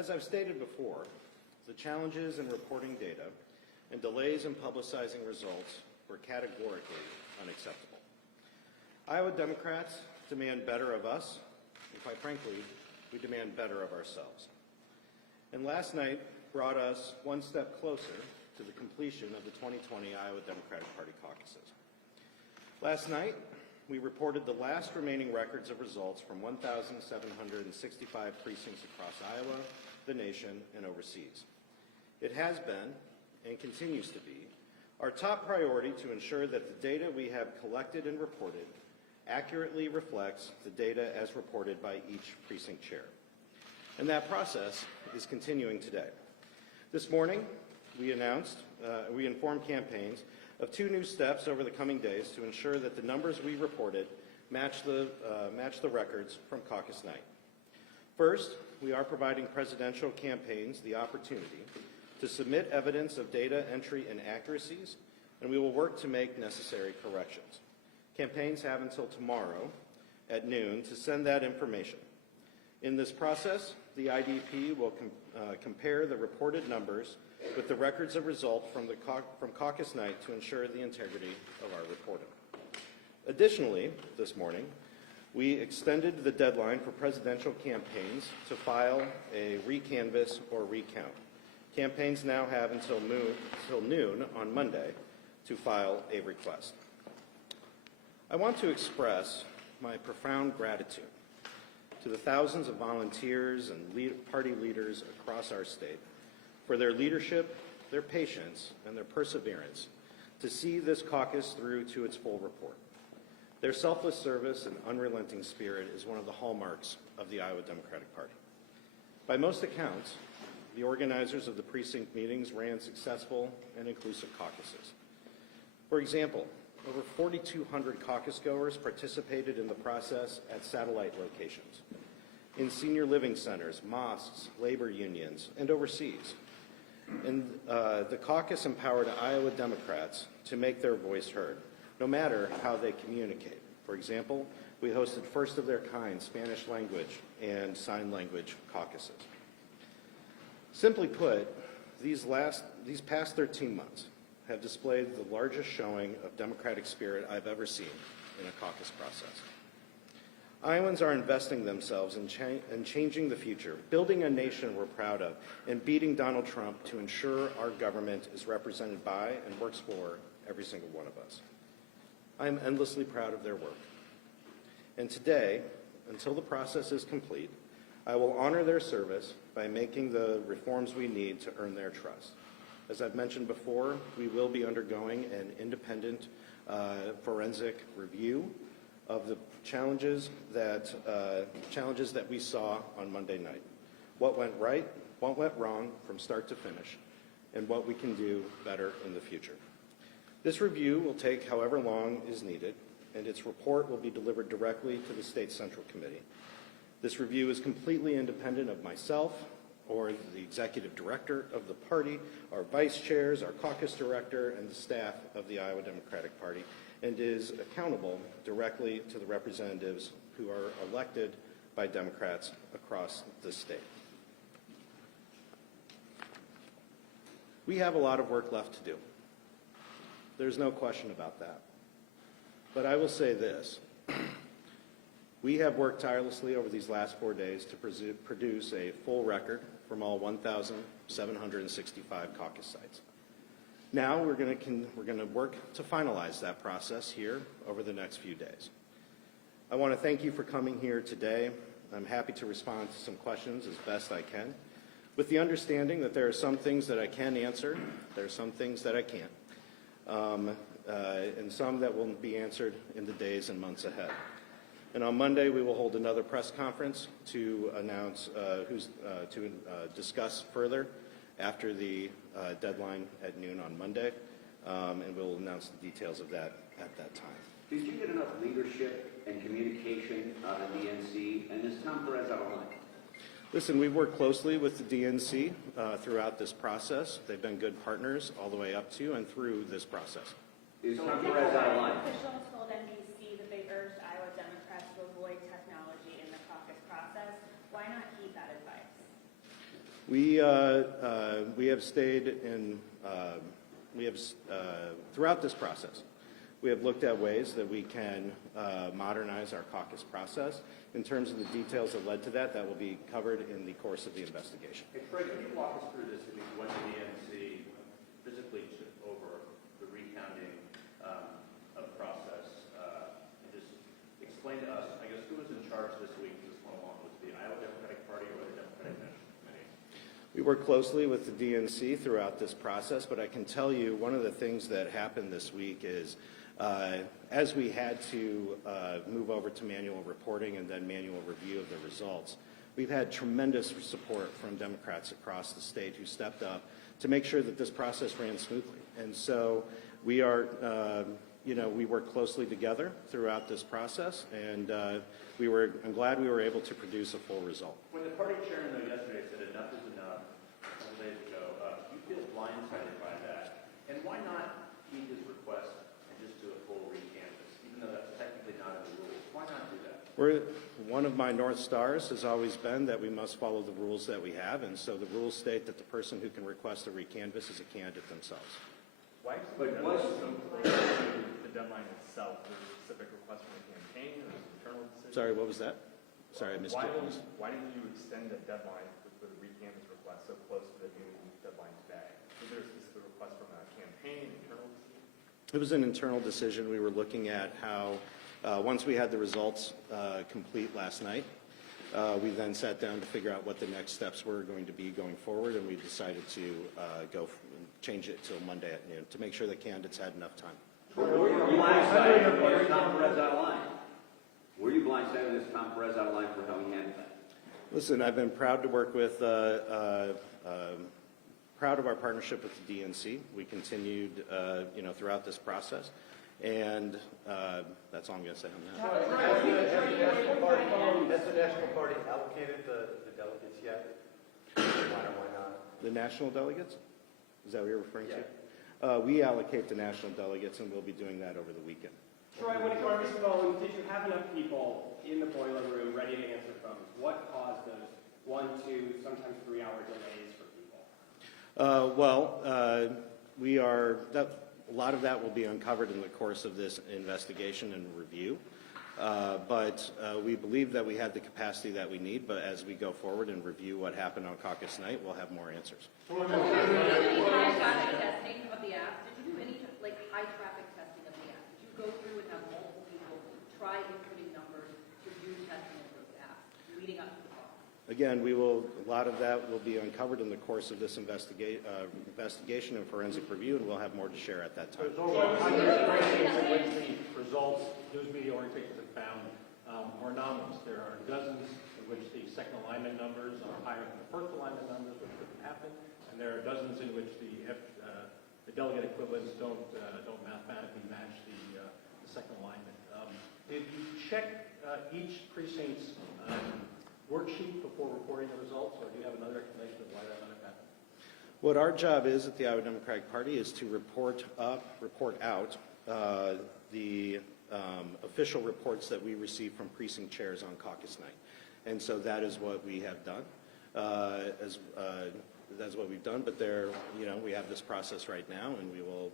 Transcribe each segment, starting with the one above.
As I've stated before, the challenges in reporting data and delays in publicizing results were categorically unacceptable. Iowa Democrats demand better of us, and quite frankly, we demand better of ourselves. And last night brought us one step closer to the completion of the 2020 Iowa Democratic Party caucuses. Last night, we reported the last remaining records of results from 1,765 precincts across Iowa, the nation, and overseas. It has been, and continues to be, our top priority to ensure that the data we have collected and reported accurately reflects the data as reported by each precinct chair. And that process is continuing today. This morning, we informed campaigns of two new steps over the coming days to ensure that the numbers we reported match the records from caucus night. First, we are providing presidential campaigns the opportunity to submit evidence of data entry inaccuracies, and we will work to make necessary corrections. Campaigns have until tomorrow at noon to send that information. In this process, the IDP will compare the reported numbers with the records of result from caucus night to ensure the integrity of our reporting. Additionally, this morning, we extended the deadline for presidential campaigns to file a recanvass or recount. Campaigns now have until noon on Monday to file a request. I want to express my profound gratitude to the thousands of volunteers and party leaders across our state for their leadership, their patience, and their perseverance to see this caucus through to its full report. Their selfless service and unrelenting spirit is one of the hallmarks of the Iowa Democratic Party. By most accounts, the organizers of the precinct meetings ran successful and inclusive caucuses. For example, over 4,200 caucus goers participated in the process at satellite locations, in senior living centers, mosques, labor unions, and overseas. And the caucus empowered Iowa Democrats to make their voice heard, no matter how they communicate. For example, we hosted first of their kind Spanish language and sign language caucuses. Simply put, these past 13 months have displayed the largest showing of democratic spirit I've ever seen in a caucus process. Iowans are investing themselves in changing the future, building a nation we're proud of, and beating Donald Trump to ensure our government is represented by and works for every single one of us. I am endlessly proud of their work. And today, until the process is complete, I will honor their service by making the reforms we need to earn their trust. As I've mentioned before, we will be undergoing an independent forensic review of the challenges that we saw on Monday night. What went right, what went wrong from start to finish, and what we can do better in the future. This review will take however long is needed, and its report will be delivered directly to the State Central Committee. This review is completely independent of myself or the executive director of the party, our vice chairs, our caucus director, and the staff of the Iowa Democratic Party, and is accountable directly to the representatives who are elected by Democrats across the state. We have a lot of work left to do. There's no question about that. But I will say this. We have worked tirelessly over these last 4 days to produce a full record from all 1,765 caucus sites. Now we're going to work to finalize that process here over the next few days. I want to thank you for coming here today. I'm happy to respond to some questions as best I can, with the understanding that there are some things that I can answer, there are some things that I can't, and some that will be answered in the days and months ahead. And on Monday, we will hold another press conference to announce discuss further after the deadline at noon on Monday, and we'll announce the details of that at that time. Did you get enough leadership and communication out of DNC, and is Tom Perez out of line? Listen, we've worked closely with the DNC throughout this process. They've been good partners all the way up to and through this process. Is Tom Perez out of line? Officials told NBC that they urged Iowa Democrats to avoid technology in the caucus process. Why not heed that advice? We have stayed in, throughout this process, we have looked at ways that we can modernize our caucus process. In terms of the details that led to that, that will be covered in the course of the investigation. Hey, Fred, can you walk us through this when the DNC physically took over the recounting of the process? And just explain to us, I guess, who was in charge this week this went along with the Iowa Democratic Party or the Democratic National Committee? We work closely with the DNC throughout this process, but I can tell you one of the things that happened this week is as we had to move over to manual reporting and then manual review of the results, we've had tremendous support from Democrats across the state who stepped up to make sure that this process ran smoothly. And so we are, we work closely together throughout this process, and I'm glad we were able to produce a full result. When the party chairman, though, yesterday said enough is enough, a couple days ago, do you feel blindsided by that? And why not heed his request and just do a full recanvass, even though that's technically not in the rules? Why not do that? One of my North Stars has always been that we must follow the rules that we have, and so the rules state that the person who can request a recanvass is a candidate themselves. Why is But the was- deadline itself? There's a specific request from the campaign or an internal decision? Sorry, what was that? Sorry, I missed Why it. didn't you extend the deadline for the recanvass request so close to the new deadline today? Was there a specific request from a campaign, internal decision? It was an internal decision. We were looking at how, once we had the results complete last night, we then sat down to figure out what the next steps were going to be going forward, and we decided to change it till Monday at noon to make sure that candidates had enough time. Were you blindsided when Tom Perez out of line? Were you blindsided as Tom Perez out of line for how he handled that? Listen, I've been proud to work with, proud of our partnership with the DNC. We continued, throughout this process, and that's all I'm going to say on that. Has the National Party allocated the delegates yet? Why or why not? The national delegates? Is that what you're referring Yeah. to? We allocate the national delegates, and we'll be doing that over the weekend. Troy, when Congress phones, did you have enough people in the boiler room ready to answer phones? What caused those 1, 2, sometimes 3-hour delays for people? A lot of that will be uncovered in the course of this investigation and review. But we believe that we have the capacity that we need, but as we go forward and review what happened on caucus night, we'll have more answers. Did you do any high traffic testing of the app? Did you do any high traffic testing of the app? Did you go through and have multiple people try inputting numbers to do testing of those apps leading up to the call? Again, a lot of that will be uncovered in the course of this investigation and forensic review, and we'll have more to share at that time. There's over 100 precincts in which the results, news media organizations have found, are anomalous. There are dozens in which the second alignment numbers are higher than the first alignment numbers, which couldn't happen, and there are dozens in which the delegate equivalents don't mathematically match the second alignment. Did you check each precinct's worksheet before reporting the results, or do you have another explanation of why that might have happened? What our job is at the Iowa Democratic Party is to report out the official reports that we receive from precinct chairs on caucus night. And so that is what we have done. That's what we've done, but we have this process right now, and we will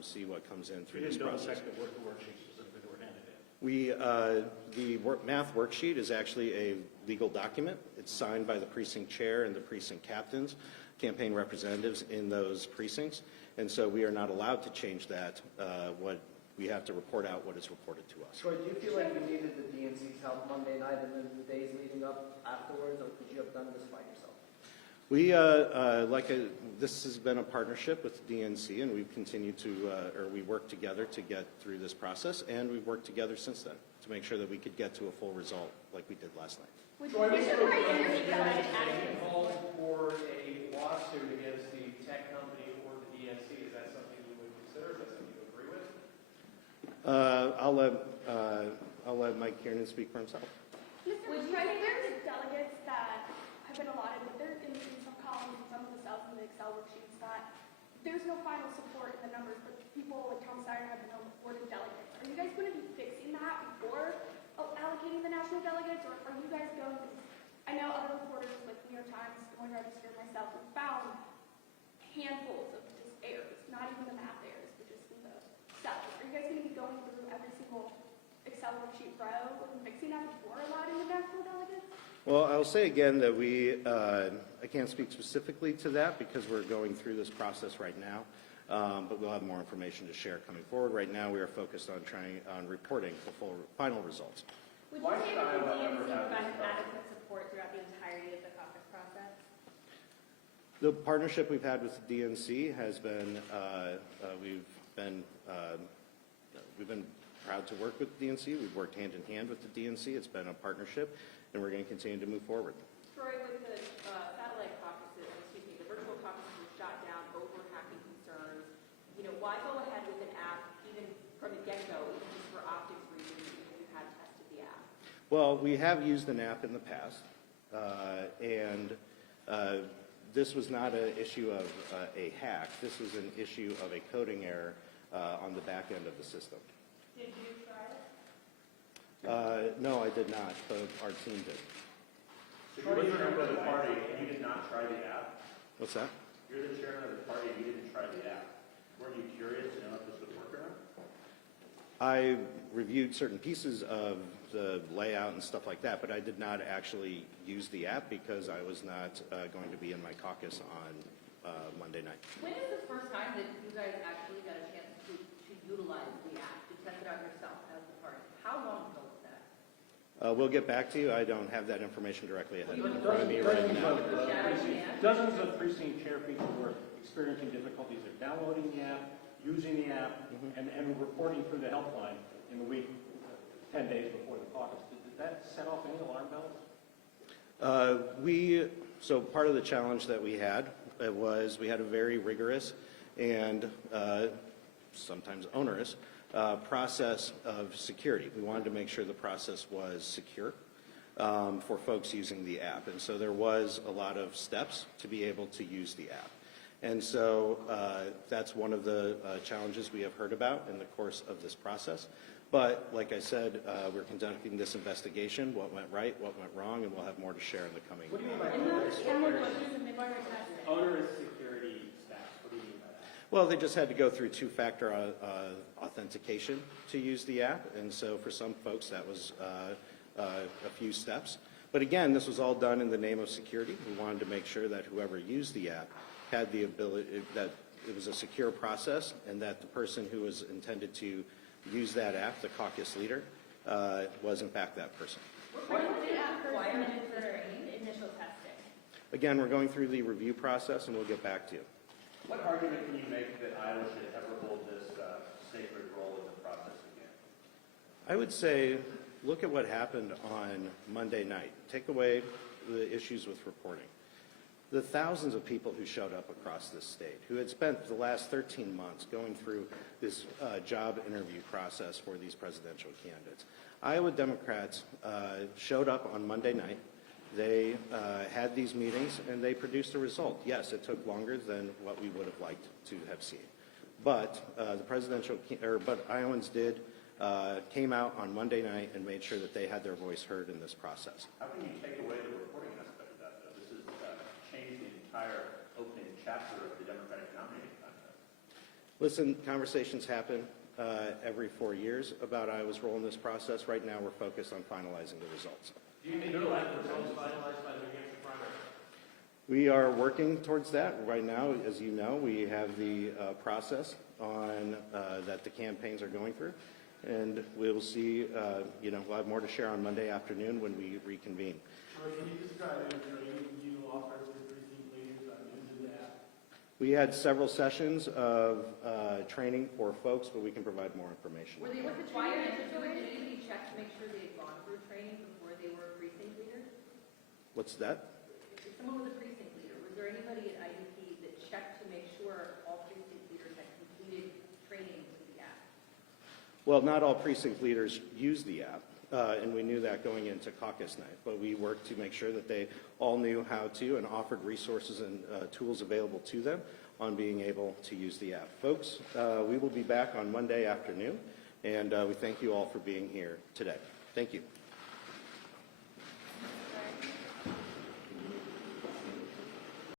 see what comes in through this process. You didn't double check the worksheets specifically that were handed in? The math worksheet is actually a legal document. It's signed by the precinct chair and the precinct captains, campaign representatives in those precincts, and so we are not allowed to change that. We have to report out what is reported to us. Troy, do you feel like you needed the DNC's help Monday night and then the days leading up afterwards, or could you have done this by yourself? This has been a partnership with the DNC, and we've continued we worked together to get through this process, and we've worked together since then to make sure that we could get to a full result like we did last night. Troy, we spoke Right, called for a lawsuit against the tech company or the DNC. Is that something you would consider? Is that something you agree with? I'll let Mike Kiernan speak for himself. Would you write there's delegates that have been allotted, but they're in some columns and some of the cells in the Excel worksheets that there's no final support in the numbers, but people like Tom Steyer have been awarded delegates. Are you guys going to be fixing that before allocating the national delegates, or are you guys going to I know other reporters with New York Times, going to register myself, have found handfuls of just errors, not even the math errors, but just in the cells. Are you guys going to be going through every single Excel worksheet row and fixing that before allowing the national delegates? Well, I'll say again that I can't speak specifically to that because we're going through this process right now, but we'll have more information to share coming forward. Right now, we are focused on reporting the final results. Would Why you say should that the Iowa ever DNC have provided this process? adequate support throughout the entirety of the caucus process? The partnership we've had with the DNC has been, we've been proud to work with the DNC. We've worked hand in hand with the DNC. It's been a partnership, and we're going to continue to move forward. Troy, with the satellite caucuses, the virtual caucuses were shot down over hacking concerns. Why go ahead with an app even from the get-go, even just for optics reasons, even if you had tested the app? Well, we have used an app in the past, and this was not an issue of a hack. This was an issue of a coding error on the back end of the system. Did you try it? No, I did not, but our team did. So you're the chairman of the party and you did not try the app? What's that? You're the chairman of the party and you didn't try the app. Weren't you curious to know if this would work or not? I reviewed certain pieces of the layout and stuff like that, but I did not actually use the app because I was not going to be in my caucus on Monday night. When is the first time that you guys actually got a chance to utilize the app, to test it out yourself as the party? How long ago was that? We'll get back to you. I don't have that information directly ahead in front of me right now. Dozens of precinct chair people were experiencing difficulties of downloading the app, using the app, and reporting through the helpline in the week 10 days before the caucus. Did that set off any alarm bells? So part of the challenge that we had was we had a very rigorous and sometimes onerous process of security. We wanted to make sure the process was secure for folks using the app. And so there was a lot of steps to be able to use the app. And so that's one of the challenges we have heard about in the course of this process. But like I said, we're conducting this investigation, what went right, what went wrong, and we'll have more to share in the coming What do you mean by onerous security steps? What do you mean by that? Well, they just had to go through two-factor authentication to use the app, and so for some folks that was a few steps. But again, this was all done in the name of security. We wanted to make sure that whoever used the app had the ability, that it was a secure process, and that the person who was intended to use that app, the caucus leader, was in fact that person. What was the app requirement for initial testing? Again, we're going through the review process, and we'll get back to you. What argument can you make that Iowa should ever hold this sacred role in the process again? I would say, look at what happened on Monday night. Take away the issues with reporting. The thousands of people who showed up across this state, who had spent the last 13 months going through this job interview process for these presidential candidates. Iowa Democrats showed up on Monday night. They had these meetings, and they produced a result. Yes, it took longer than what we would have liked to have seen. But but Iowans came out on Monday night and made sure that they had their voice heard in this process. How can you take away the reporting aspect of that, though? This has changed the entire opening chapter of the Democratic nominating contest. Listen, conversations happen every 4 years about Iowa's role in this process. Right now, we're focused on finalizing the results. Do you think you'll have the results finalized by the New Hampshire primary? We are working towards that. Right now, as you know, we have the process on that the campaigns are going through. And we'll see, we'll have more to share on Monday afternoon when we reconvene. Can you describe any training you offer to precinct leaders on using the app? We had several sessions of training for folks, but we can provide more information. Were they required to do it? Did anybody check to make sure they had gone through training before they were a precinct leader? What's that? If someone was a precinct leader, was there anybody at IDP that checked to make sure all precinct leaders had completed training with the app? Well, not all precinct leaders use the app, and we knew that going into caucus night. But we worked to make sure that they all knew how to and offered resources and tools available to them on being able to use the app. Folks, we will be back on Monday afternoon, and we thank you all for being here today. Thank you.